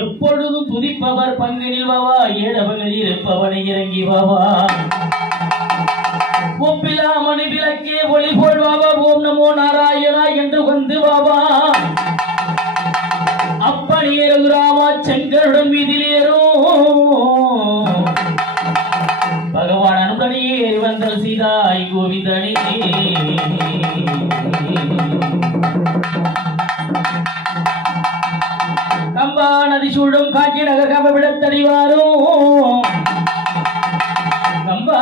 எப்பொழுதும் துதிப்பவர் பங்கினில் வாவா ஏழவனில் இருப்பவனை இறங்கி வாவா ஒப்பிலா மணி விளக்கே ஒளி போல் வாவா ஓம் நமோ நாராயணா என்று வந்து வாவா அப்படி ஏறுராமா செங்கருடன் வீதியிலேறும் பகவான் அனுபடியே வந்தல் சீதாய் கோவிந்தனே கம்பா நதி சூழும் காட்சி நகர் காமவிடத்தடிவாரும் கம்பா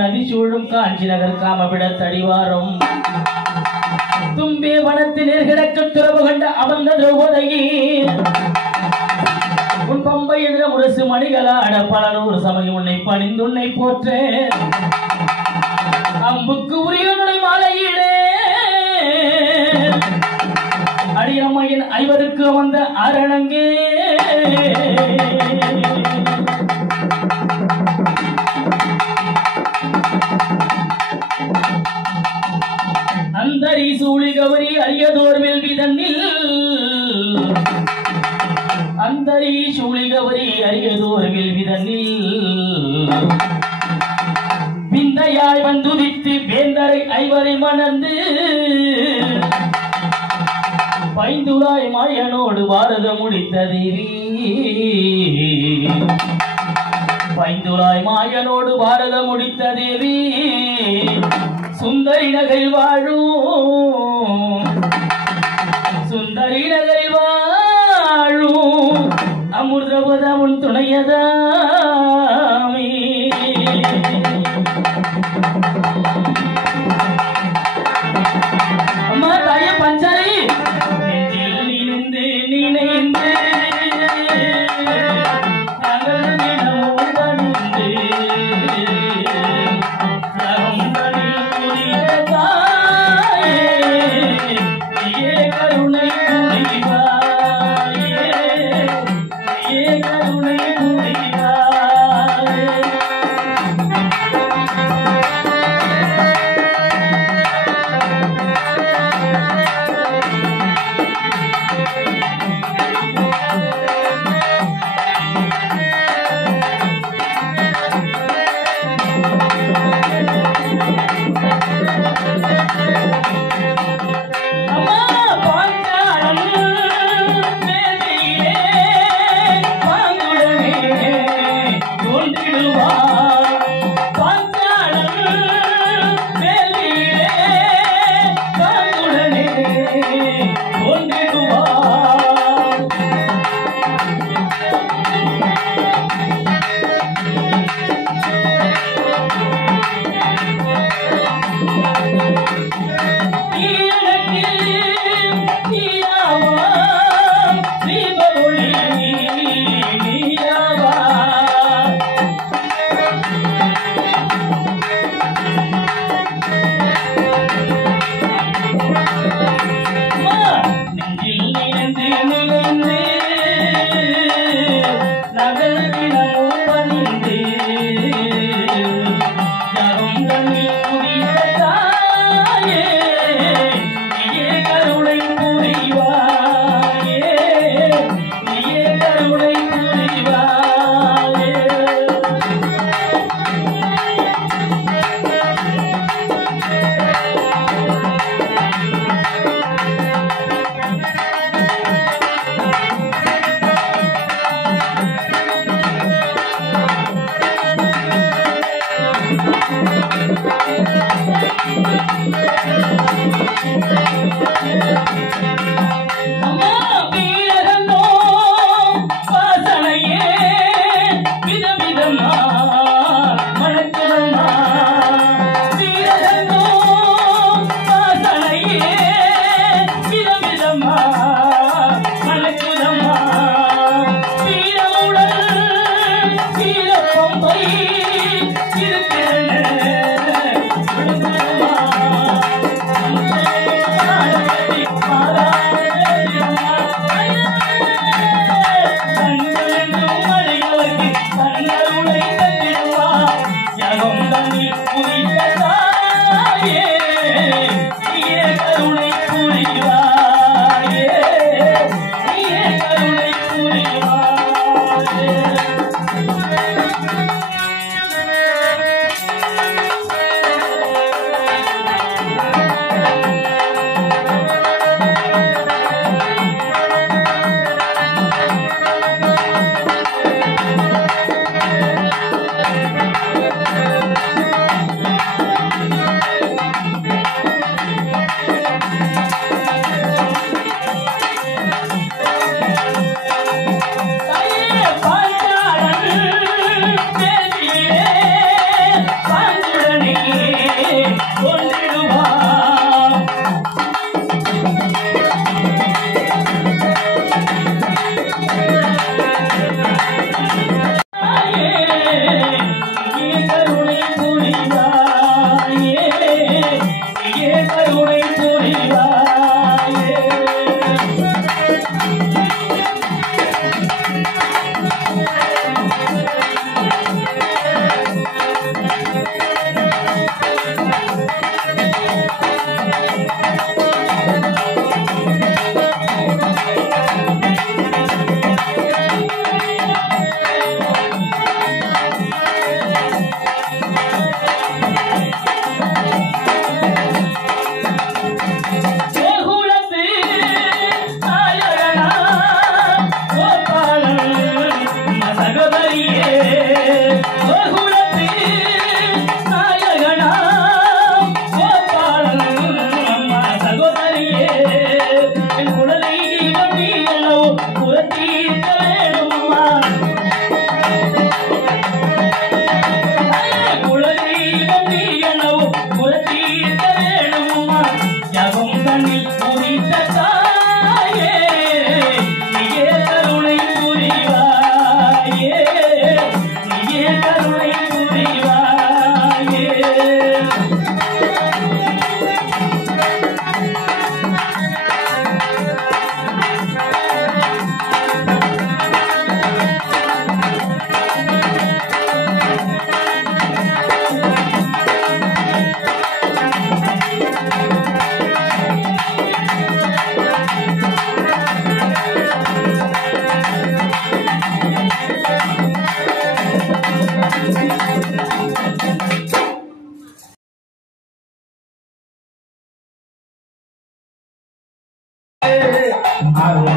நதி சூழும் காஞ்சி நகர் காமவிடத்தடிவாரும் தும்பே வனத்தில் கிடக்கு துறவு கண்ட அமர்ந்த திரௌபதியே உன் பம்பை எதிர முரசு மணிகளாட பலனூர் சமயம் உன்னை பணிந்து உன்னை போற்ற அம்புக்கு உரியனுடைய மாலையிலே அடியம்மையின் ஐவருக்கு வந்த அரணங்கே அந்தரி சூழி கவரி அரியதோர் வேள்வி தன்னில் அந்தரி சூழி கவரி அரியதோர் வேள்வி தன்னில் விந்தையாய் வந்துதித்து வேந்தரை ஐவரை மணந்து பைந்துராய் மாயனோடு பாரத முடித்த தேவி பைந்துராய் மாயனோடு பாரத முடித்த தேவி சுந்தரி நகரில் வாழும் சுந்தரி நகரில் வாழும் அமிர்தபதமுன் துணையதாமே அம்மா தாய பஞ்சரை நெஞ்சில் நினைந்து நினைந்து கருணை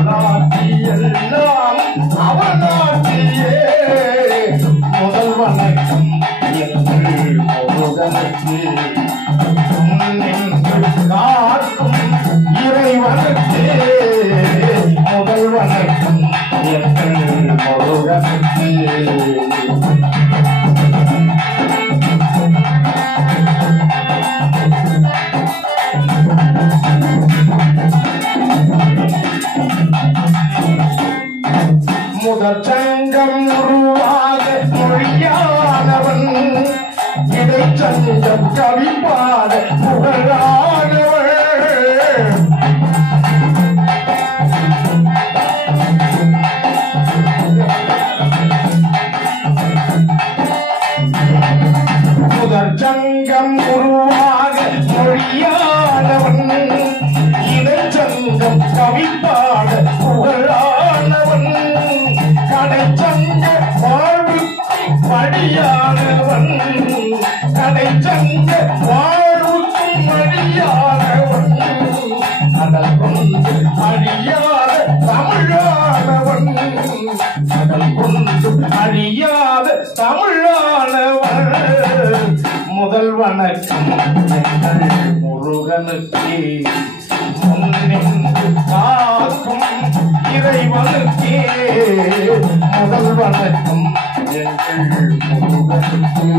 ஆளாட்சி எல்லாம் அவனாட்சியே முதல் வணக்கம் எங்கள் முருகனுக்கு காக்கும் இறைவனுக்கு முதல் வணக்கம் எங்கள் முருகனுக்கு முதற் சங்கம் உருவாக மொழியானவன் இடைச்சங்கம் கவிப்பாட புகழானவன் முதற் சங்கம் உருவாக மொழியானவன் இடைச்சங்கம் கவிப்பாட புகழானவன் கடைச்சங்க வாழ்வுக்கும் வழியானவன் கடைச்சங்க வாழ்வுக்கும் வழியானவன் கடல் கொண்டு அழியாத தமிழானவன் கடல் கொண்டு அழியாத தமிழானவன் முதல் வணக்கம் முருகனுக்கே முன்னின்று காக்கும் இறைவனுக்கே முதல் வணக்கம் எங்கள் முருகனுக்கு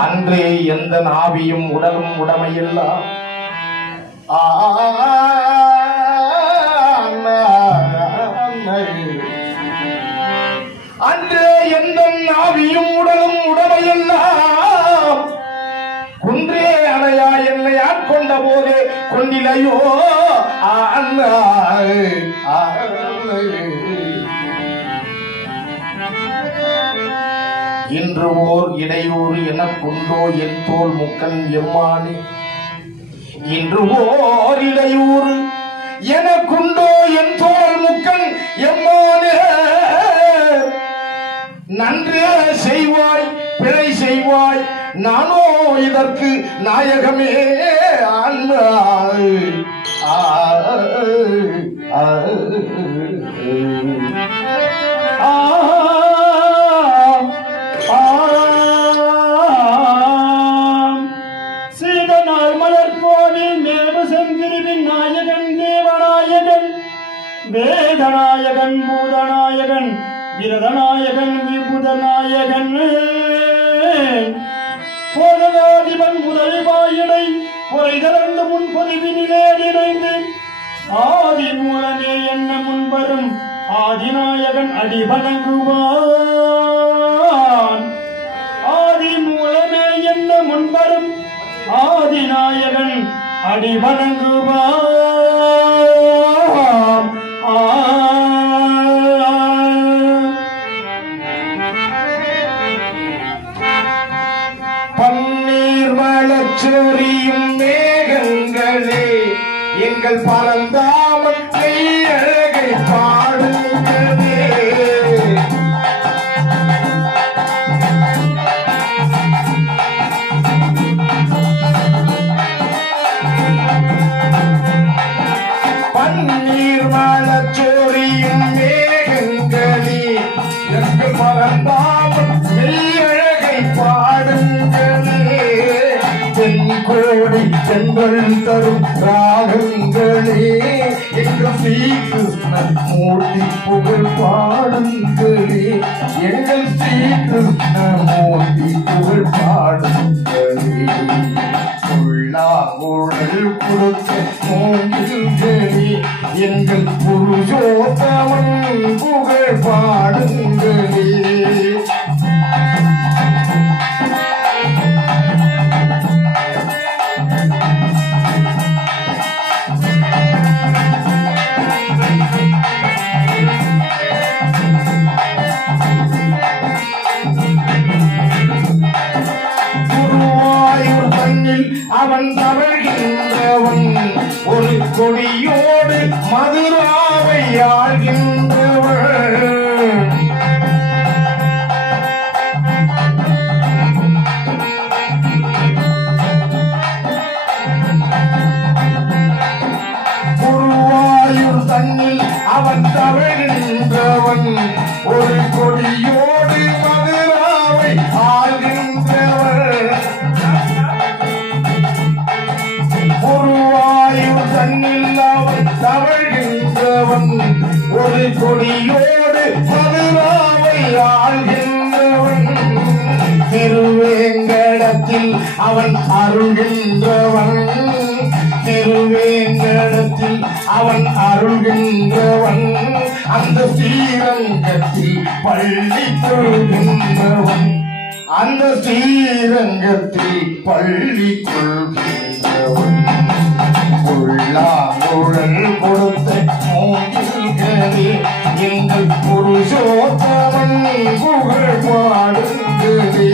அன்றே எந்த நாவியும் உடலும் உடமையெல்லாம் அன்றே எந்த நாவியும் உடலும் உடமையெல்லாம் குன்றே அணையா என்னை ஆட்கொண்ட போதே கொண்டிலையோ இன்று ஓர் இடையூறு எனக்குண்டோ என் தோல் முக்கன் எம்மானே இன்று ஓர் இடையூறு எனக்குண்டோ என் தோல் முக்கன் எம்மானே நன்றே செய்வாய் பிழை செய்வாய் நானோ இதற்கு நாயகமே சீதனார் மலர்கோவில் மேவு செங்கிருவின் நாயகன் தேவநாயகன் வேதநாயகன் பூதநாயகன் விரதநாயகன் விபுதநாயகன் போதகாதிபன் முதல் வாயிடை பொறை திறந்து முன் பொதிவினிலே நினைந்து ஆதி மூலமே என்ன முன்வரும் ஆதிநாயகன் அடிவணங்குவான் ஆதி மூலமே என்ன முன்வரும் ஆதிநாயகன் அடிவணங்குவான் பன்னீர் மலச்சொரியும் மேகங்களே எங்கள் பரந்தாமன் அழகை பாடுங்களே பன்னீர் மலச்சொரியும் மேகங்களே எங்கள் பரந்தாமன் அழகை பாடுங்களே தென்கோடி செங்கல் தரும் ராகங்களே எங்கள் ஸ்ரீகிருஷ்ணன் மூர்த்தி புகழ் பாடுங்களே எங்கள் ஸ்ரீகிருஷ்ண மூர்த்தி புகழ் பாடுங்களே உள்ளாங்குழல் கொடுத்த மூங்கில்களே எங்கள் புருஷோத்தமன் புகழ் பாடுங்களே தன்னில் அவன் தவழ்கின்றவன் ஒரு கொடியோடு மதுராவை ஆழ்கின்றவன் தன்னில் அவன் தவழ்கின்றவன் ஒரு கொடியோடு மதுராவை ஆள்கின்றவன் குருவாயூர் தன்னில் அவன் தவழ்கின்றவன் ஒரு கொடியோடு மதுராவை ஆள்கின்றவன் திருவேங்கடத்தில் அவன் அருள்கின்றவன் திருவேங்கடத்தில் அவன் அருள்கின்றவன் அந்த ஸ்ரீரங்கத்தில் பள்ளி கொள்கின்றவன் அந்த ஸ்ரீரங்கத்தில் பள்ளி கொள்கின்றவன் உள்ளாங்குழல் கொடுத்த மூங்கில்களே எங்கள் புருஷோத்தமன் புகழ் பாடுங்களே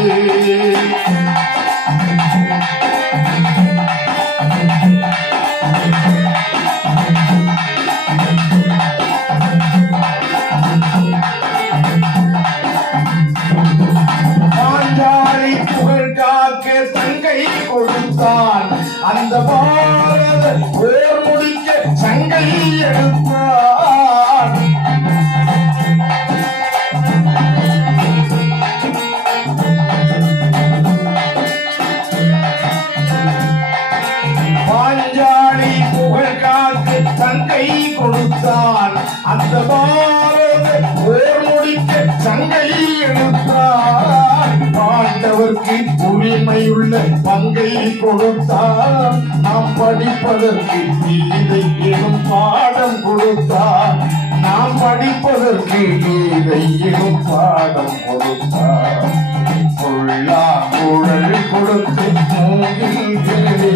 கொடுத்தான் அந்த பாரத போர் முடிக்க சங்கை எடுத்தான் பாஞ்சாலி புகழ் காக்க சங்கை கொடுத்தான் அந்த பாரத போர் முடிக்க சங்கை எடுத்தான் பாண்டவர்க்கு உரிமையுள்ள பங்கை கொடுத்தார் நாம் படிப்பதற்கு கீதை எனும் பாடம் கொடுத்தார் நாம் படிப்பதற்கு கீதை எனும் பாடம் கொடுத்தார் உள்ளாங்குழல் கொடுத்து மூங்கில்களே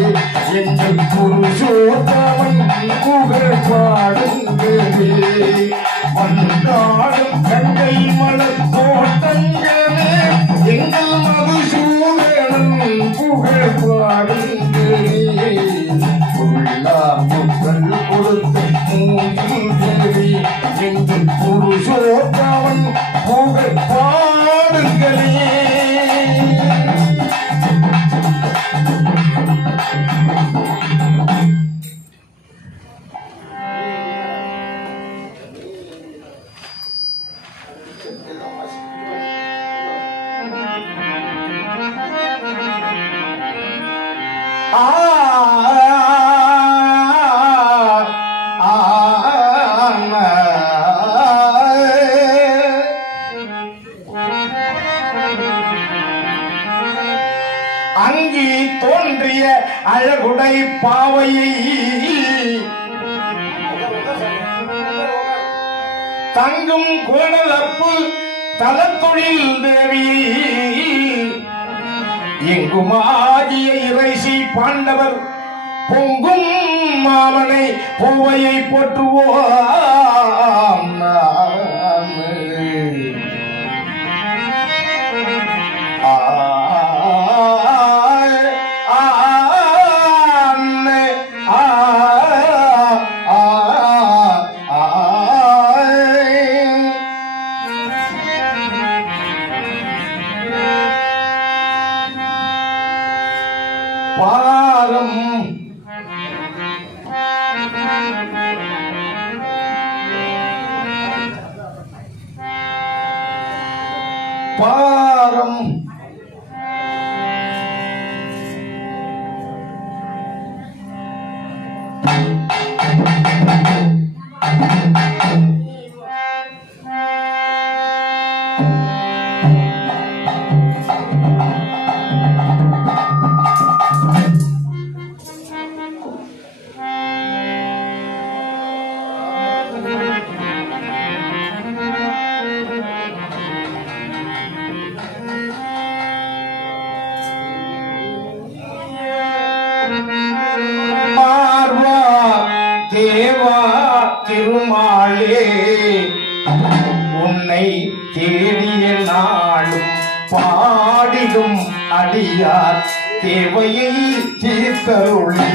எங்கள் புருஷோத்தமன் புகழ் பாடுங்களே வந்தாடும் கங்கை மலர் தோட்டங்களே எங்கள் மதுசூதனன் புகழ் பாடுங்களே உள்ளாங்குழல் கொடுத்து மூங்கில்களே எங்கள் புருஷோத்தமன் புகழ் பாடுங்களே அங்கி தோன்றிய அழகுடை பாவையை தங்கும் கோணலப்பு தலத்தொழில் தேவியை எங்குமாகிய இறைசி பாண்டவர் பொங்கும் மாமனை பூவையை போற்றுவோம் பாரம் பாரம் திருமாலே உன்னை தேடிய நாளும் பாடிடும் அடியார் தேவையை தீர்த்தருளே.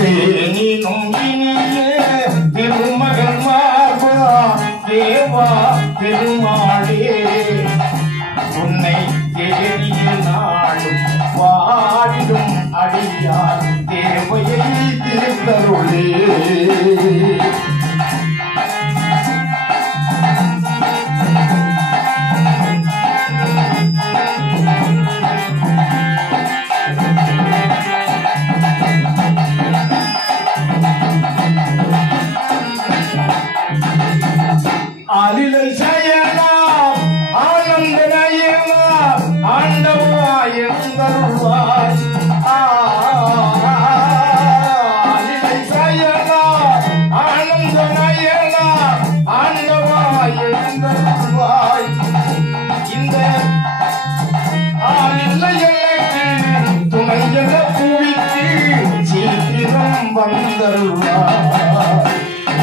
தேனினும் இனிய திருமகன் மார்பா தேவா பெருமாளே, உன்னை தேடிய நாளும் வாடிடும் அடியார் தேவையை தீர்த்தருளே. ஆலிலை சயனா ஆனந்த நயனா ஆண்டவா எழுந்தருள்வாய். ஆலிலை சயனா ஆனந்த நயனா ஆண்டவா எழுந்தருள்வாய். இந்த ஆலிலை எனக்கு துணையென பூவிக்கு சீக்கிரம் வந்தருள்வாய்.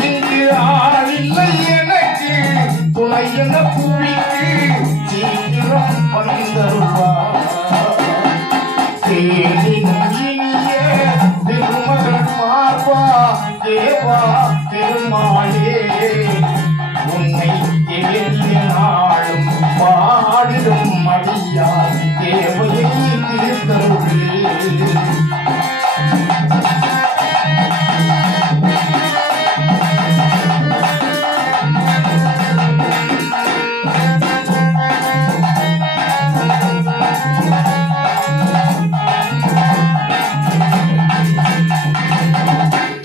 இங்கு ஆளில்லை எனக்கு துணையென பூவிக்கு சீக்கிரம் வந்தருள்வாய். தேனினும் இனிய திருமகன் மார்பா தேவா பெருமாளே, உன்னை தேடிய நாளும் பாடிடும் அடியார் தேவையை தீர்த்தருளே.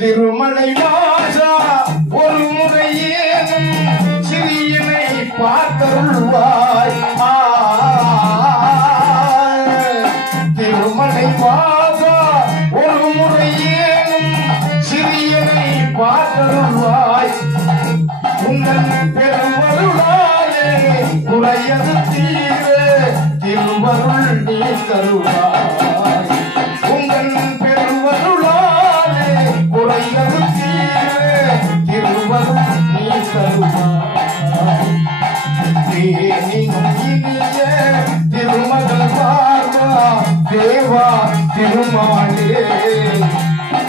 திருமலை வாசா ஒரு முறை ஏனும் சிறியனை பார்த்தருள்வாய். திருமலை வாசா ஒரு முறை ஏனும் சிறியனை பார்த்தருள்வாய். உங்கள் பெருவருளாலே குறையது தீர திருவருள் நீ தருவாய். உங்கள் பெருவருளாலே குறையது தீர திருவருள் நீ தருவாய். தேனினும் இனிய திருமகன் மார்பா தேவா திருமாலே,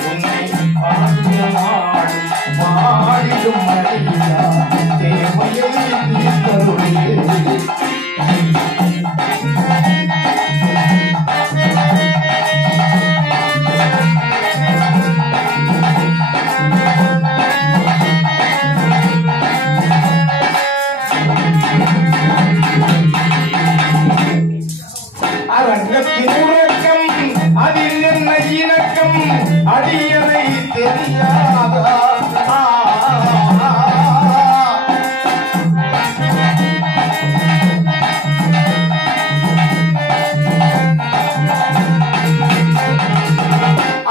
உன்னை பாடிய நாடு பாடிடும் அடியா தேவையை தீர்த்தருளே. அரங்கத்தின் உறக்கம் அதில் என்ன இணக்கம் அடியனை தெரியாதா.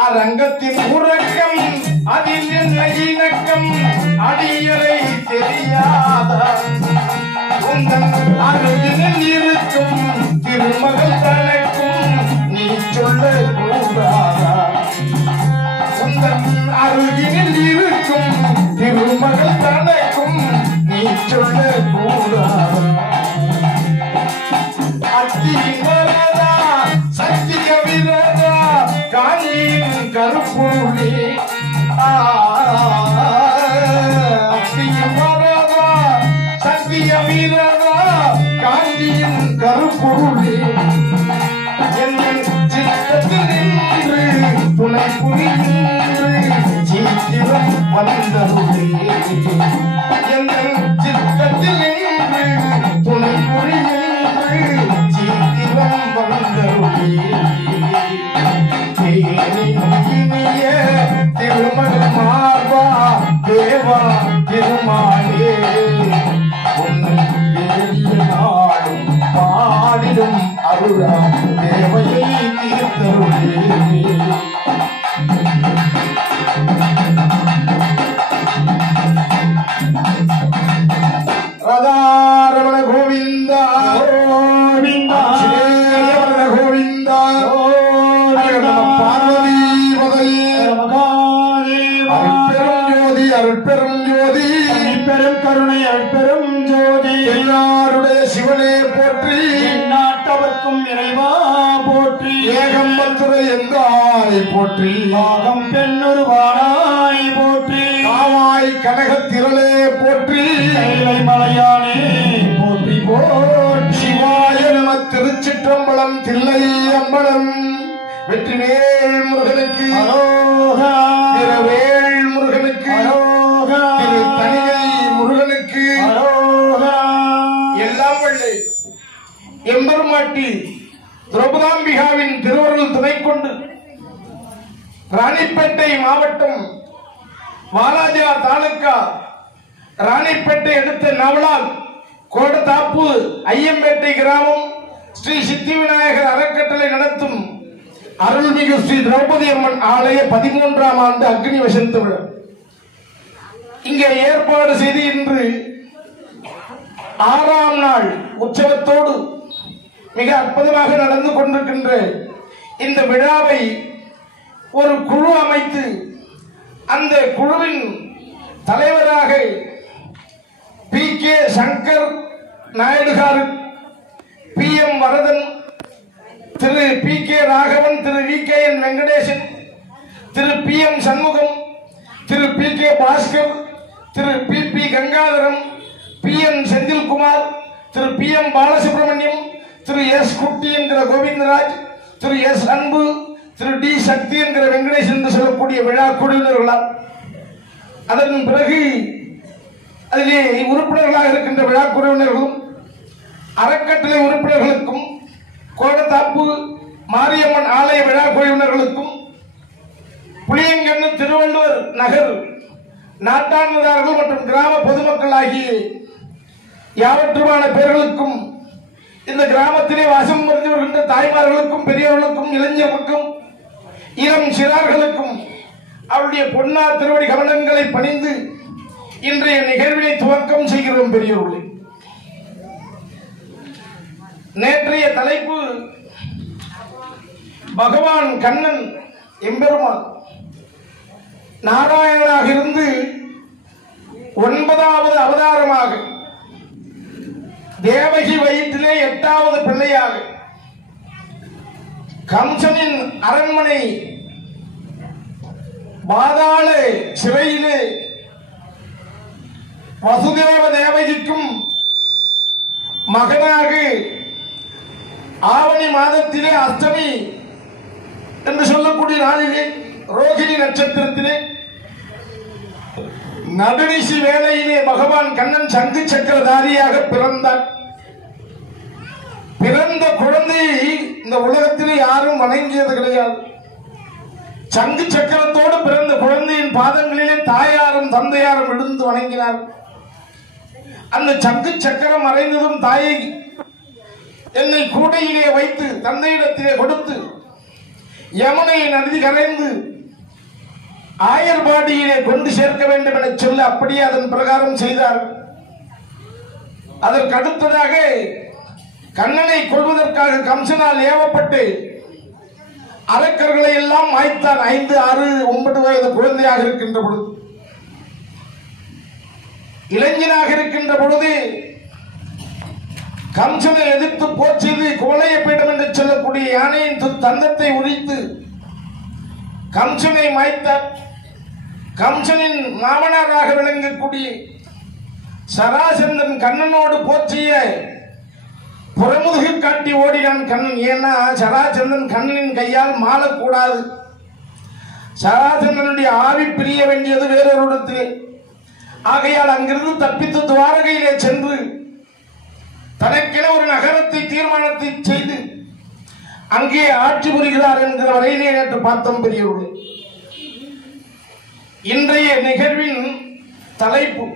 அரங்கத்தின் உறக்கம் அதில் என்ன இணக்கம் அடியனை தெரியாதா. உங்கள் அருகினில் இருக்கும் திருமகள் தனக்கும் நீ சொல்ல கூடாதா. உங்கள் அருகினில் இருக்கும் திருமகள் தனக்கும் நீ சொல்ல கூடாதா. அத்தி வரதா சத்திய விரதா காஞ்சியின் கருப்பொருளே. அத்தி வரதா சத்திய விரதா காஞ்சியின் கருப்பொருளே, என் சித்தத்தில் நின்று துணை புரிந்து சீக்கிரம் வந்தருளே. என் சித்தத்தில் நின்று துணை புரிந்து சீக்கிரம் வந்தருளே. தேனினும் இனிய திருமகன் மார்பா தேவா திருமாலே, உன்னை தேடிய நாளும் பாடிடும் அருளா தேவையை தீர்த்தருளே. ராதாரமண கோவிந்த கவர்க்கும் இறைவா போற்றி. ஏகம்பத்துறை எந்தாய் போற்றி. பாகம் பெண்ணொரு வாழாய் போற்றி. காவாய் கனகத்திரளே போற்றி. கைலை மலையானே போற்றி போற்றி. சிவாய நம திருச்சிற்றம்பலம் தில்லை அம்பலம். வெற்றிவேல் முருகனுக்கு அரோகரா. திருவேல் முருகனுக்கு அரோகரா. திரு தனிகை முருகனுக்கு அரோகரா. எல்லாம் வல்ல எம்பெருமாட்டி திரௌபதாம்பிகாவின் திருவருள் துணை கொண்டு ராணிப்பேட்டை மாவட்டம் வாலாஜா தாலுக்கா ராணிப்பேட்டை அடுத்த நவலால் கோடதாப்பு ஐயம்பேட்டை கிராமம் ஸ்ரீ சித்தி விநாயகர் அறக்கட்டளை நடத்தும் அருள்மிகு ஸ்ரீ திரௌபதி அம்மன் ஆலய 13ஆம் ஆண்டு அக்னி வசந்த விழா இங்கே ஏற்பாடு செய்து இன்று 6ஆம் நாள் உற்சவத்தோடு மிக அற்புதமாக நடந்து கொண்டிருக்கின்ற இந்த விழாவை ஒரு குழு அமைத்து அந்த குழுவின் தலைவராக பி.கே. சங்கர் நாயுடுகார், பி.எம். வரதன், திரு பி.கே. ராகவன், திரு வி.கே.என். வெங்கடேசன், திரு பி.எம். சண்முகம், திரு பி.கே. பாஸ்கர், திரு பி.பி. கங்காதரம், பி.என். செந்தில்குமார், திரு பி.எம். பாலசுப்ரமணியம், திரு எஸ். குட்டி என்கிற கோவிந்தராஜ், திரு எஸ். அன்பு, திரு டி. சக்தி என்கிற வெங்கடேசன் என்று சொல்லக்கூடிய விழா குழுவினர்களால், அதன் பிறகு அதிலே உறுப்பினர்களாக இருக்கின்ற விழா குழுவினர்களும் அறக்கட்டளை உறுப்பினர்களுக்கும் கோடதாப்பு மாரியம்மன் ஆலய விழா குழுவினர்களுக்கும் புளியங்கண்ணு திருவள்ளுவர் நகர் நாட்டாண்மையாளர்கள் மற்றும் கிராம பொதுமக்கள் ஆகிய யாவற்றுமான பேர்களுக்கும் இந்த கிராமத்திலே வாசம் புரிந்து வருகின்ற தாய்மார்களுக்கும் பெரியவர்களுக்கும் இளைஞர்களுக்கும் இளம் சிறார்களுக்கும் அவருடைய பொன்னார் திருவடி கமலங்களை பணிந்து இன்றைய நிகழ்வினை துவக்கம் செய்கிறோம். பெரியவர்களே, நேற்றைய தலைப்பு பகவான் கண்ணன் எம்பெருமான் நாராயணனாக இருந்து 9வது அவதாரமாக தேவகி வயிற்றிலே 8வது பிள்ளையாக கம்சனின் அரண்மனை பாதாள சிறையிலே வசுதேவ தேவகிக்கும் மகனாக ஆவணி மாதத்திலே அஷ்டமி என்று சொல்லக்கூடிய நாளிலே ரோகிணி நட்சத்திரத்திலே நடுநிசி வேளையிலே பகவான் கண்ணன் சங்கு சக்கரதாரியாக பிறந்தார். பிறந்த குழந்தையை இந்த உலகத்திலே யாரும் வணங்கியது கிடையாது. சங்கு சக்கரத்தோடு பிறந்த குழந்தையின் பாதங்களிலே தாயாரும் தந்தையாரும் விழுந்து வணங்கினார். அந்த சங்கு சக்கரம் மறைந்ததும் தாயை என்னை கூடையிலே வைத்து தந்தையிடத்திலே கொடுத்து யமுனை நதி கரைந்து ஆயர்பாடியிலே கொண்டு சேர்க்க வேண்டும் என சொல்ல அப்படியே அதன் பிரகாரம் செய்தார். அதற்கு அடுத்ததாக கண்ணனை கொள்வதற்காக கம்சனால் ஏவப்பட்டு அரக்கர்களை எல்லாம் மாய்த்தான். 5, 6, 9 வயது குழந்தையாக இருக்கின்ற பொழுது, இளைஞனாக இருக்கின்ற பொழுது கம்சனை எதிர்த்து போர் செய்து கோலைய பீடம் என்று சொல்லக்கூடிய யானையின் தந்தத்தை உரித்து கம்சனை மாய்த்தார். கம்சனின் மாமனாராக விளங்கக்கூடிய சராசந்தன் கண்ணனோடு போர் செய்ய புறமுதுகு காட்டி ஓடினான் கண்ணன். ஏன்னா சராசந்தன் கண்ணனின் கையால் மாளக்கூடாது. சராசந்தனுடைய ஆவி பிரிய வேண்டியது வேறொரு இடத்திலே. ஆகையால் அங்கிருந்து தப்பித்து துவாரகையிலே சென்று தனக்கென ஒரு நகரத்தை தீர்மானத்தை செய்து அங்கே ஆட்சி புரிகிறார் என்கிற வரையிலே நேற்று பார்த்தோம். பெரியவர்களே, இன்றைய நிகழ்வின் தலைப்பு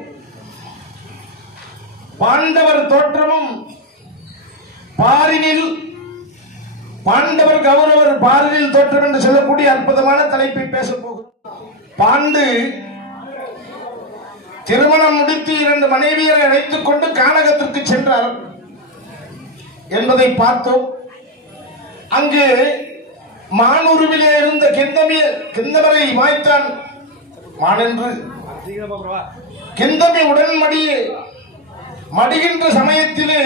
பாண்டவர் தோற்றமும் பாரினில் பாண்டவர் கௌரவர் பாரினில் தோற்றம் என்று சொல்லக்கூடிய அற்புதமான தலைப்பை பேச போகிறோம். பாண்டு திருமணம் முடித்து 2 மனைவியரை அழைத்துக் கொண்டு கானகத்திற்கு சென்றார் என்பதை பார்த்தோம். அங்கு மானூருவிலே இருந்த கிந்தமரை மாய்த்தான். மானென்று கிந்தமி உடன் மடிகின்ற சமயத்திலே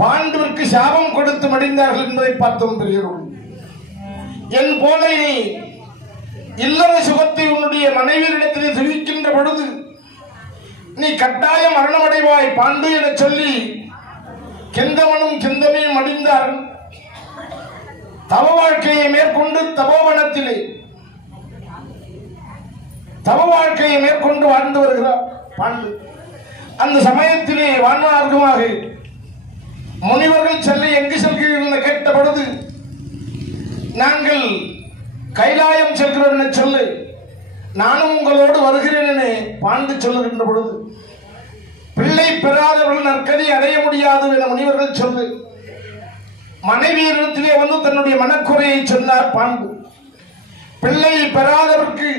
பாண்டுவிற்கு சாபம் கொடுத்து மடிந்தார்கள் என்பதை பார்த்தோம் பெரியவர்கள். என் போல நீ இல்லற சுகத்தை உன்னுடைய மனைவியிடத்திலே தெரிவிக்கின்ற பொழுது நீ கட்டாய மரணமடைவாய் பாண்டு என சொல்லி கெந்தவனும் கெந்தமையும் மடிந்தார்கள். தவ வாழ்க்கையை மேற்கொண்டு தபோவனத்திலே தவ வாழ்க்கையை மேற்கொண்டு வாழ்ந்து வருகிறார் பாண்டு. அந்த சமயத்திலே வாழ்நார்கமாக முனிவர்கள் செல்ல எங்கு செல்கிறீர்கள் என கேட்ட பொழுது நாங்கள் கைலாயம் செல்கிறோம் என சொல்லு, நானும் உங்களோடு வருகிறேன் என பாண்டு சொல்லுகின்ற பொழுது பிள்ளை பெறாதவர்கள் நற்கதி அடைய முடியாது என முனிவர்கள் சொல்லு. மனைவியிடத்திலே வந்து தன்னுடைய மனக்குறையை சொன்னார் பாண்டு. பிள்ளை பெறாதவருக்கு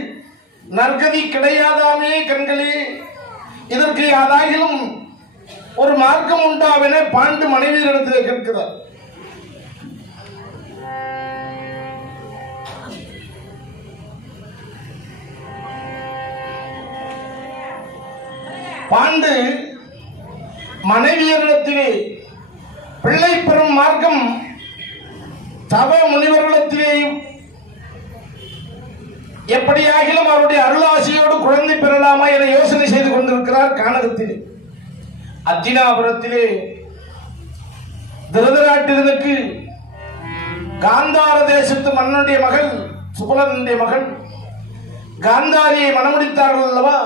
நற்கதி கிடையாதாமே கண்களே, இதற்கு யாராயிலும் ஒரு மார்க்கம் உண்டாவென பாண்டு மனைவியிடத்திலே கேட்கிறார். பாண்டு மனைவியரிடத்திலே பிள்ளை பெறும் மார்க்கம் தவ முனிவர்களிடத்திலேயும் எப்படியாகிலும் அவருடைய அருளாசியோடு குழந்தை பெறலாமா என யோசனை செய்து கொண்டிருக்கிறார். கானகத்திலே அத்தினாபுரத்திலே திருதராட்டிரனுக்கு காந்தார தேசத்து மன்னனுடைய மகள் சுபலனுடைய மகள் காந்தாரியை மணமுடித்தார்கள் அல்லவா.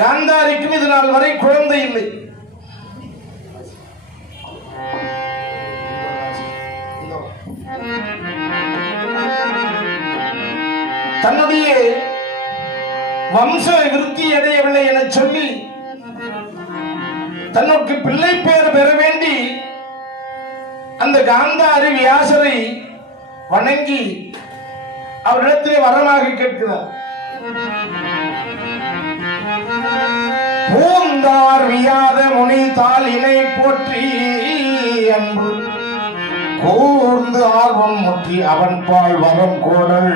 காந்தாரிக்கும் இது நாள் வரை குழந்தை இல்லை. தன்னுடைய வம்ச விருத்தி அடையவில்லை என சொல்லி தன்னுக்கு பிள்ளை பெயர் பெற வேண்டி அந்த காந்தாரி வியாசரை வணங்கி அவரிடத்திலே வரமாக கேட்கிறார். பூந்தார் வியாத முனி தாள் இணை போற்றி அன்பு கூர்ந்து ஆர்வம் முற்றி அவன் பால் வரம் கோடல்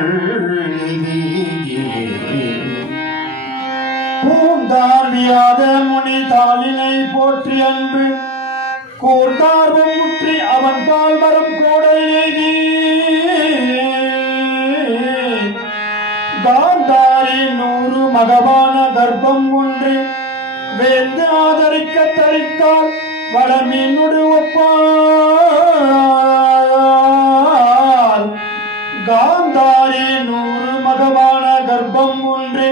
பூந்தார் வியாத முனி தாளினை போற்றி அன்பு கூர்ந்தார்வம் முற்றி அவன் பால் வரம் கோடல் எய்தி காந்தாரி 100 மகவான கர்ப்பம் ஒன்று வேந்து ஆதரிக்க தரித்தால் வடமீனோடு ஒப்பால். காந்தாரி 100 மகவான கர்ப்பம் ஒன்று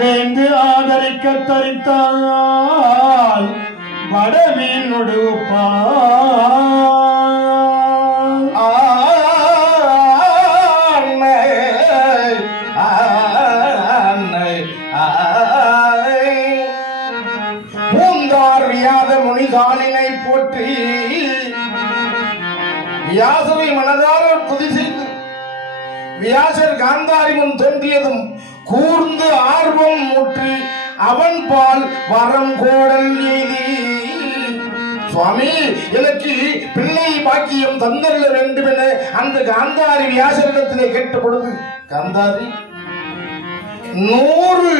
வேந்து ஆதரிக்க தரித்தால் வடமீனோடு ஒப்பால். முனிதாளினை போற்றி வியாசரை மனதார துதி செய்து வியாசர் காந்தாரி முன் தோன்றியதும் கூர்ந்து ஆர்வம் முற்றி அவன் பால் வரம் கோடல் எய்தி, சுவாமி எனக்கு பிள்ளை பாக்கியம் தந்தருள வேண்டும் என அந்த காந்தாரி வியாசரிடத்திலே கேட்ட பொழுது, காந்தாரி 100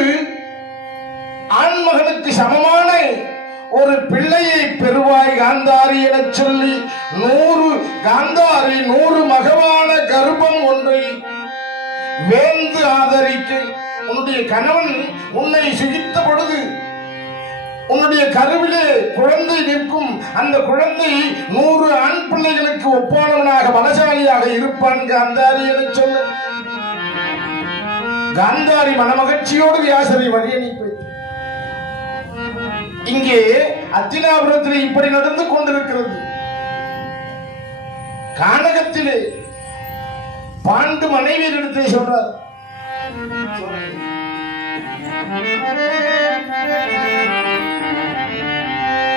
ஆண்மகனுக்கு சமமான ஒரு பிள்ளையை பெறுவாய் காந்தாரி என சொல்லி 100 காந்தாரி 100 மகவான கர்ப்பம் ஒன்றை வேந்து ஆதரிக்க, உன்னுடைய கணவன் உன்னை சுகித்த பொழுது உன்னுடைய கருவிலே குழந்தை நிற்கும். அந்த குழந்தை 100 ஆண் பிள்ளைகளுக்கு ஒப்பானவனாக பலசாலியாக இருப்பான் காந்தாரி என சொல்ல, காந்தாரி மனமகிழ்ச்சியோடு வியாசரை வழி அனுப்பி இங்கே அத்தினாபுரத்திலே இப்படி நடந்து கொண்டிருக்கிறது. கானகத்திலே பாண்டு மனைவியரிடத்தை சொல்றார்,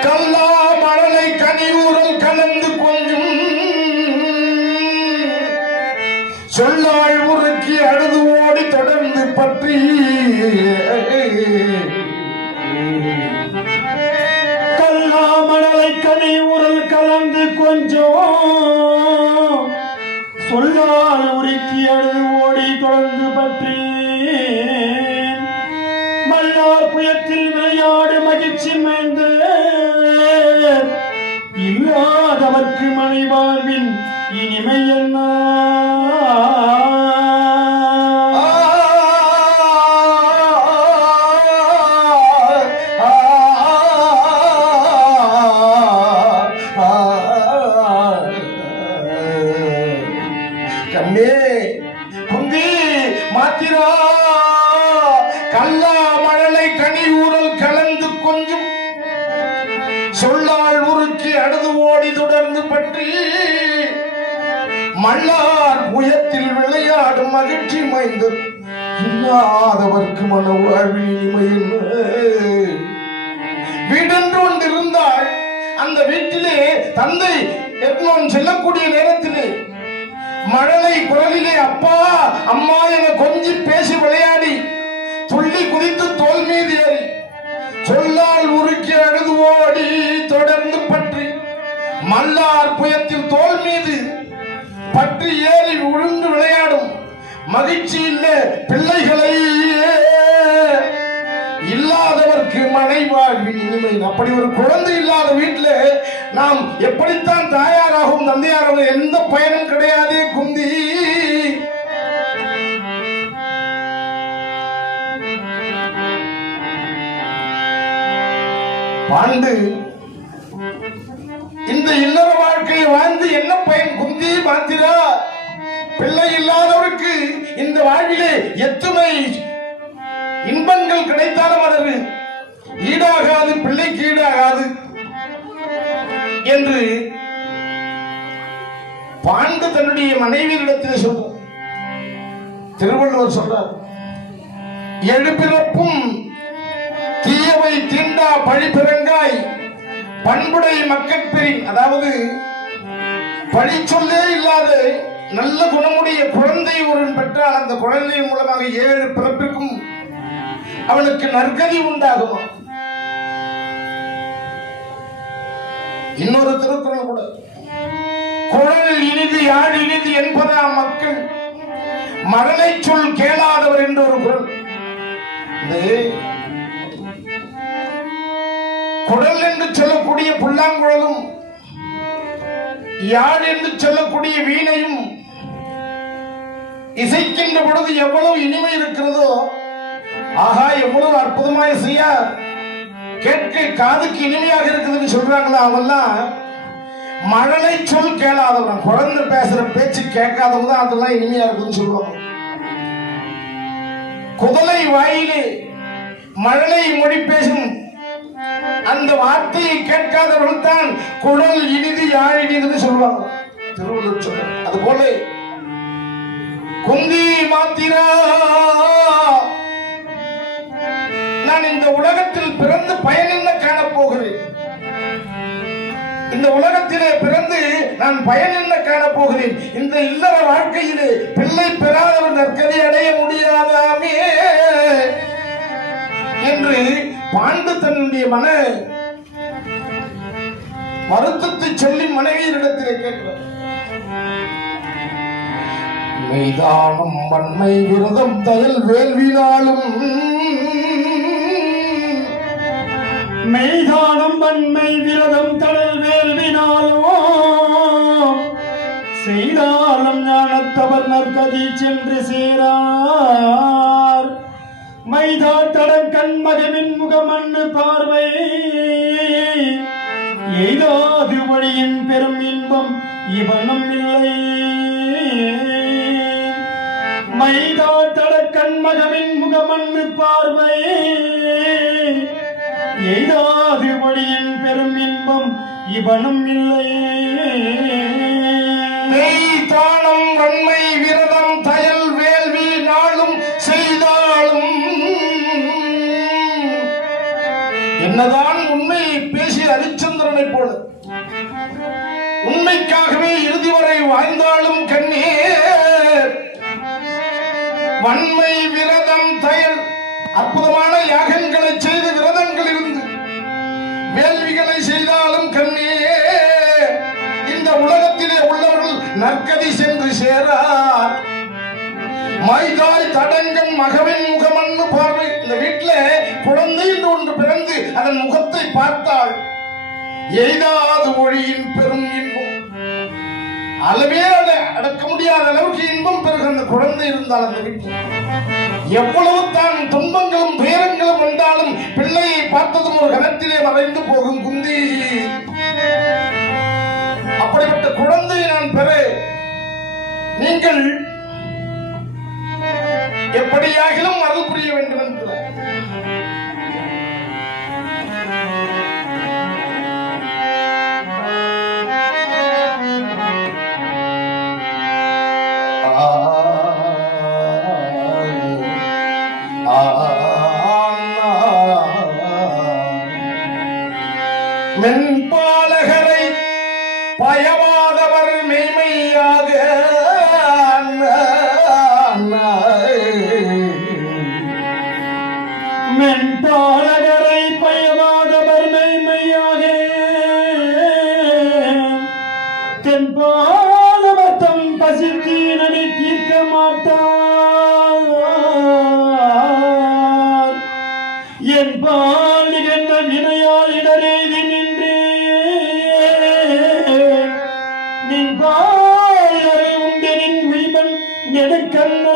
கல்லா மழலை கனியூரல் கலந்து கொஞ்சம் சொல்லாள் உருக்கி அழுது ஓடி தொடர்ந்து பற்றி கல்லாமணலை கனி உரல் கலந்து கொஞ்சம் சொல்லால் உருக்கி அழுது ஓடி தொடர்ந்து பற்றி மல்லார் புயத்தில் விளையாடு மகிழ்ச்சி மைந்த இல்ல இல்லாதவர்க்கு மனை வாழ்வின் இனிமை என்ன கண்ணே குந்தி மாத்திரா கல்லா மழலை கனி ஊரல் கலந்து கொஞ்சம் சொல்லால் உருக்கி அழுது ஓடி தொடர்ந்து பற்றி மல்லார் புயத்தில் விளையாடும் மகிழ்ச்சி மைந்து இல்லாதவர்க்கு மன வாழ்வின் இனிமையில் வீடென்று ஒன்றிருந்தால் அந்த வீட்டிலே தந்தை எட்னோன் செல்லக்கூடிய நேரத்திலே மழலை குரலிலே அப்பா அம்மா என கொஞ்சி பேசி விளையாடி துள்ளி குதித்து தோல் மீது ஏறி சொல்லால் உருக்கி அழுது ஓடி தொடர்ந்து பற்றி மல்லார் புயத்தில் தோல் மீது பற்றி ஏறி உழுந்து விளையாடும் மகிழ்ச்சி இல்ல பிள்ளைகளை இல்லாதவர்க்கு மனை வாழ்வின் இனிமை. அப்படி ஒரு குழந்தை இல்லாத வீட்டில் நாம் எப்படித்தான் தாயாராகவும் தந்தையாராகவும் எந்த பயனும் கிடையாது குந்தி. பாண்டு இந்த இல்லற வாழ்க்கையை வாழ்ந்து என்ன பயன் குந்தி மாத்திரா? பிள்ளை இல்லாதவருக்கு இந்த வாழ்விலே எத்துணை இன்பங்கள் கிடைத்தாலும் அதற்கு ஈடாகாது, பிள்ளைக்கு ஈடாகாது என்று பாண்டு தன்னுடைய மனைவியிடத்தில் சொல்றார். திருவள்ளுவர் சொல்றார், எழுபிறப்பும் தீயவை தீண்டா பழிபிறங்காய் பண்புடை மக்கட்பெறின். அதாவது பழி சொல்லே இல்லாத நல்ல குணமுடைய குழந்தை ஒருவன் பெற்றால் அந்த குழந்தையின் மூலமாக 7 பிறப்பிற்கும் அவனுக்கு நற்கதி உண்டாகுமா? இன்னொரு திருக்குறள் கூட, குழல் இனிது யாழ் இனிது என்பதா மக்கள் மழலை சொல் கேளாதவர் என்ற ஒரு குறள். குழல் என்று சொல்லக்கூடிய புல்லாங்குழலும் யாழ் என்று சொல்லக்கூடிய வீணையும் இசைக்கின்ற பொழுது எவ்வளவு இனிமை இருக்கிறதோ, ஆகா எவ்வளவு அற்புதமாய் செய்ய கேட்க காதுக்கு இனிமையாக இருக்குதுன்னு சொல்றாங்களா, அவெல்லாம் மழலை சொல் கேளாதவன். குழந்தை பேசுற பேச்சு கேட்காதவங்க தான் அதெல்லாம் இனிமையா இருக்குதுன்னு சொல்லுவாங்க. குதலை வாயிலே மழலை மொழி பேசும் அந்த வார்த்தையை கேட்காதவர்கள் தான் குழல் இனிது யாழ் இனிதுன்னு சொல்லுவாங்க. திருவள்ளுவர் சொல்ற அது போல குந்தி மாத்திரா, நான் இந்த உலகத்தில் பிறந்து பயன் என்ன காணப்போகிறேன்? இந்த உலகத்திலே பிறந்து நான் பயன் என்ன காணப்போகிறேன்? இந்த இல்லற வாழ்க்கையிலே பிள்ளை பெறாதவர் நற்கதி அடைய முடியாதாமே என்று பாண்டு தன்னுடைய மன வருத்தத்தை சொல்லி மனைவியரிடத்திலே கேட்கிறார். மெய்தானம் வன்மை விரதம் தயல் வேள்வினாலும், மெய்தானம் வன்மை விரதம் தயல் வேள்வினாலும் செய்தாலும் ஞானத்தவர் நற்கதி சென்று சேரார். மைதாட்டடன் கண்மகவின் முகமண்ணு பார்வை எய்தாது வழியின் பெரும் இன்பம் இவனும் இல்லை. மைதாட்டட கண்மகவின் முகமண்ணு பார்வை எய்தாது வழியின் பெரும் இன்பம் இவனும் இல்லை. மெய்தானம் வன்மை விரதம் தயல் வேள்வி நாளும் செய்தாலும் என்னதான் உண்மையை பேசி ஹரிச்சந்திரனை போல உண்மைக்காகவே இறுதி வரை வாழ்ந்தாலும் கண்ணே, வன்மை விரதம் தயல் அற்புதமான யாகங்களை செய்து விரதங்கள் இருந்து வேள்விகளை செய்தாலும் கண்ணே, இந்த உலகத்திலே உள்ளவர்கள் நற்கதி சென்று சேரார். மைதாய் தடங்கன் மகவின் முகமன்னு பார்வை. இந்த வீட்டில் குழந்தை என்று ஒன்று பிறந்து அதன் முகத்தை பார்த்தால் எய்தாது ஒழியின் பெரும் இன்பம். அளவே அடக்க முடியாத அளவுக்கு இன்பம் பெருக அந்த குழந்தை இருந்தால் அந்த வீட்டில் எவ்வளவு தான் துன்பங்களும் துயரங்களும் வந்தாலும் பிள்ளையை பார்த்ததும் ஒரு கணத்திலே மறைந்து போகும் குந்தி. அப்படிப்பட்ட குழந்தையை நான் பெற நீங்கள் எப்படியாகிலும் அருள் புரிய வேண்டும் என்கிறார். மென்பாலகரை பயவாதவர் மெய்மையாக மென்பாலகரை பயவாதவர் மெய்மையாக தென்பாலவத்தம் பசித்தீனனை தீர்க்க மாட்டார். என் பால் நிகழ்ந்த வினையால் இடரேதி நின்றே நின் பால் உண்டு நின் உய்வன் நெடுக்கல்ல.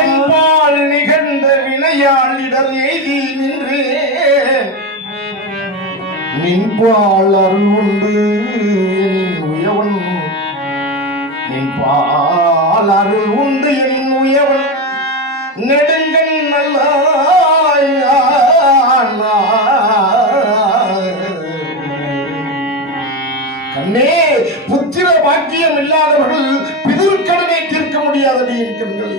என் பால் நிகழ்ந்த வினையால் இடர் எய்தி நின்றே நின் பால் அருள் உண்டு என் உயவன். நின் பால் அருள் உண்டு என் உயவன் நெடுங்கன் நல்ல கண்ணே. புத்திர பாக்கியம் இல்லாதவர்கள் பிதிர்க்கடனை தீர்க்க முடியாதடி இருக்கின்றே.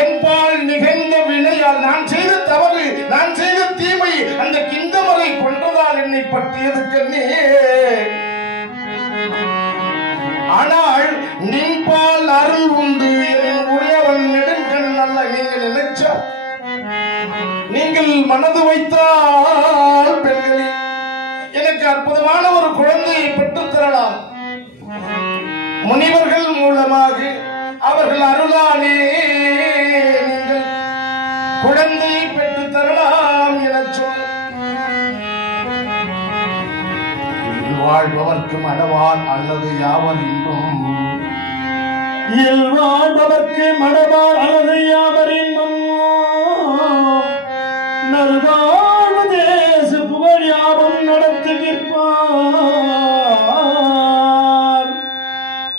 என் பால் நிகழ்ந்த வினையால் நான் செய்த தவறு, நான் செய்த தீமை, அந்த கிந்தமரை கொன்றதால் என்னை பற்றியது கண்ணே. ஆனால் நின்பால் அருள் உண்டு என் உடையவன் நெடுங்கண் நல்ல. நீங்கள் நினைச்சா, நீங்கள் மனது வைத்தால் பெண்களே எனக்கு அற்புதமான ஒரு குழந்தையை பெற்றுத் தரலாம். முனிவர்கள் மூலமாக அவர்கள் அருளாலே நீங்கள் குழந்தையை பெற்றுத் தரலாம் என சொல். வாழ்பவர்க்கு மடவான் அல்லது யாவர் இன்பம். வாழ்பவர்க்கு மடவான் அல்லது யாவர் இன்பம். நல்வாழ்வு தேச புகழ் யாவும் நடத்துகிற்பார்.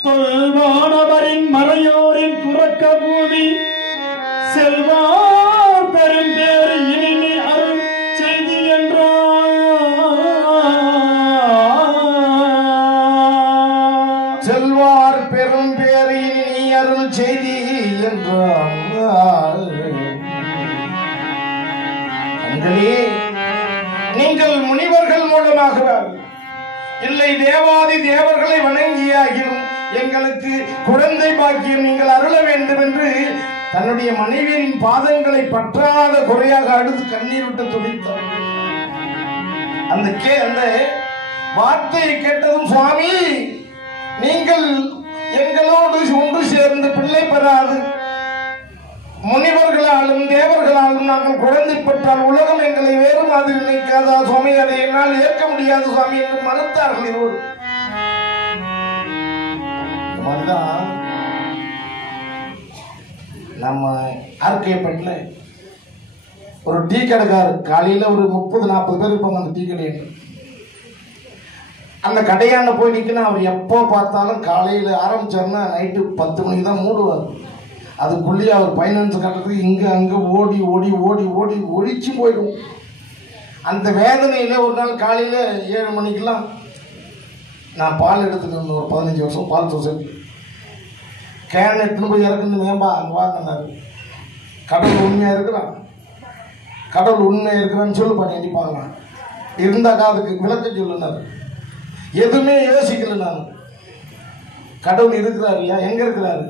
தொல்வானவரின் மறையோரின் துறக்க பூமி செல்வார் பெரும் பேரு இனி அருள் செய்தி என்றார். செல்வார் பெரும் பேரு இனி அருள் செய்தி என்றார். நீங்கள் முனிவர்கள் மூலமாக இல்லை தேவாதி தேவர்களை வணங்கியாகியும் எங்களுக்கு குழந்தை பாக்கியம் நீங்கள் அருள வேண்டும் என்று தன்னுடைய மனைவியின் பாதங்களை பற்றாத குறையாக அடுத்து கண்ணீர் விட்டு துடித்தார். அந்த வார்த்தையை கேட்டதும் சுவாமி நீங்கள் எங்களோடு ஒன்று சேர்ந்து பிள்ளை பெறாது முனிவர்களாலும் தேவர்களாலும் நாங்கள் குழந்தை பெற்றால் உலகம் எங்களை வேறு மாதிரி நினைக்காதா சுவாமி, அதை என்னால் ஏற்க முடியாது சுவாமி என்று மறுத்தார்கள். இருவர் மாதிரிதான் நம்ம ஆர்கேபேட்ல ஒரு டீ கடைக்காரர் காலையில ஒரு 30-40 பேர் இருப்பாங்க அந்த டீ கடையில். அந்த கடையாண்ட போய் நிற்கணும். அவர் எப்போ பார்த்தாலும் காலையில் ஆரம்பிச்சாருன்னா நைட்டு 10 மணிக்கு தான் மூடுவார். அதுக்குள்ளேயே அவர் ஃபைனான்ஸ் கட்டுறதுக்கு இங்கே அங்கே ஓடி ஓடி ஓடி ஓடி ஒழிச்சு போயிடும். அந்த வேதனையில் ஒரு நாள் காலையில் 7 மணிக்கெல்லாம் நான் பால் எடுத்துக்கணும். ஒரு 15 வருஷம் பால் சொசைட்டி கேன் எடுத்துன்னு போய் இறக்குன்னு ஏன்பா அங்கே வாங்கினாரு. கடவுள் உண்மையாக இருக்கிறான், கடவுள் உண்மையாக இருக்கிறான்னு சொல்லுப்பா நீ பார்க்கலாம். இருந்தாக்கா அதுக்கு விளக்க சொல்லுனார். எதுவுமே யோசிக்கல நான். கடவுள் இருக்கிறார் இல்லையா, எங்க இருக்கிறாரு?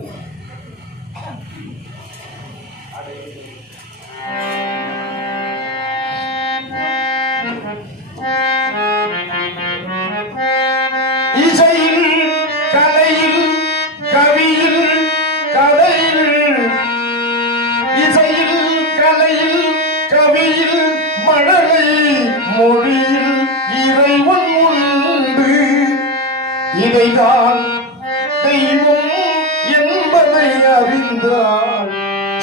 இசையில் கலையில் கவியில் கதையில், இசையில் கலையில் கவியில் மொழியில் இறைவன் உண்டு, இதைதான் தெய்வம் என்பதை அறிந்தால்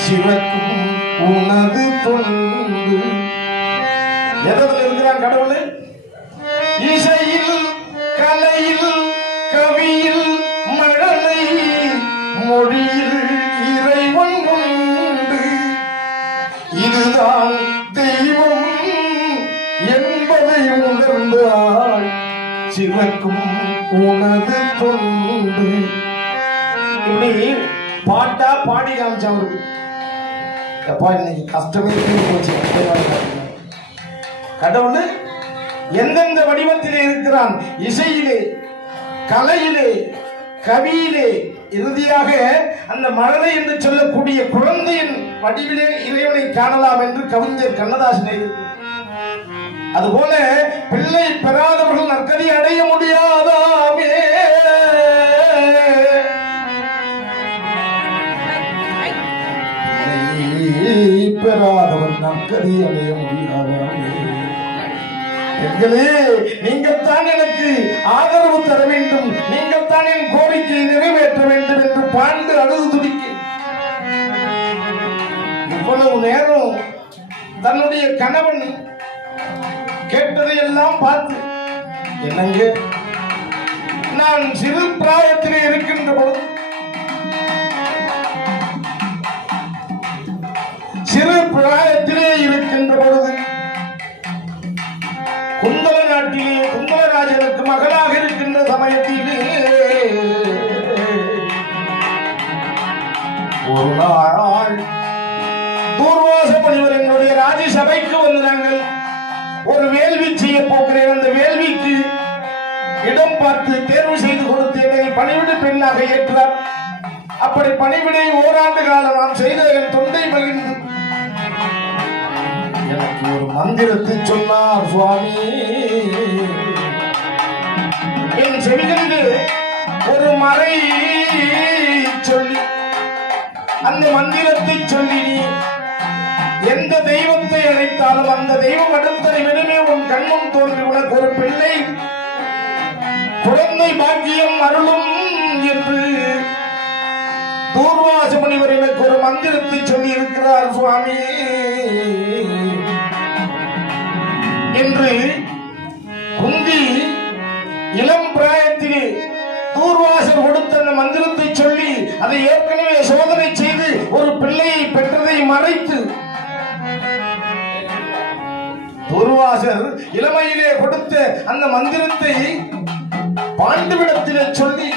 சிவக்கும் உனது தொண்டு. எதில் இருக்கிறான் கடவுள்? இசையில், கலையில், கவியில், மழலை, மொழியில் இறைவன் உண்டு, இதுதான் தெய்வம் என்பதை உணர்ந்தால் சிவக்கும் உனது தொண்டு. இப்படி பாட்டா பாடி காமிச்சவரு. எப்பா இன்னைக்கு கஷ்டமே போச்சு. கடவுள் எந்தெந்த வடிவத்திலே இருக்கிறான்? இசையிலே, கலையிலே, கவியிலே, இறுதியாக அந்த மழலை என்று சொல்லக்கூடிய குழந்தையின் வடிவிலே இறைவனை காணலாம் என்று கவிஞர் கண்ணதாசன் எழுதினார். அதுபோல பிள்ளை பெறாதவர்கள் நற்கதி அடைய முடியாதாமே. பெறாதவன் நற்கதி அடைய முடியாதாமே. எங்களே, நீங்கள்தான் எனக்கு ஆதரவு தர வேண்டும், நீங்கள்தான் என் கோரிக்கையை நிறைவேற்ற வேண்டும் என்று பாண்டு அழுது துடிக்க இவ்வளவு நேரம் தன்னுடைய கணவன் கேட்டதை எல்லாம் பார்த்து, என்னங்க நான் சிறு பிராயத்திலே இருக்கின்ற பொழுது, குந்தல நாட்டிலே குந்தலராஜனுக்கு மகளாக இருக்கின்ற சமயத்திலே ஒரு நாள் தூர்வாச முனிவர் என்னுடைய ராஜ்யசபைக்கு வந்தார்கள். ஒரு வேள்வி செய்ய போகிறேன், அந்த வேள்விக்கு இடம் பார்த்து தேர்வு செய்து கொடுத்தேனே பணிவிடை பெண்ணாக ஏற்றார். அப்படி பணிவிடை ஓராண்டு காலம் நான் செய்த என் தொண்டை மகிழ்ந்து எனக்கு ஒரு மந்திரத்தை சொன்னார் சுவாமி. என் செவிகண்டு ஒரு மறை சொல்லி அந்த மந்திரத்தை சொல்லி எந்த தெய்வத்தை அழைத்தாலும் அந்த தெய்வம் அடுத்த நிமிடமே உன் கண்முன் தோன்றி உனக்கு ஒரு பிள்ளை குழந்தை பாக்கியம் அருளும் என்று தூர்வாச முனிவர் எனக்கு ஒரு மந்திரத்தை சொல்லி இருக்கிறார் சுவாமி என்று குந்தி இளம் பிராயத்திலே தூர்வாசர் கொடுத்த அந்த மந்திரத்தை சொல்லி அதை ஏற்கனவே சோதனை செய்து ஒரு பிள்ளையை பெற்றதை மறைத்து தூர்வாசர் இளமையிலே கொடுத்த அந்த மந்திரத்தை பாண்டுவிடத்திலே சொல்லி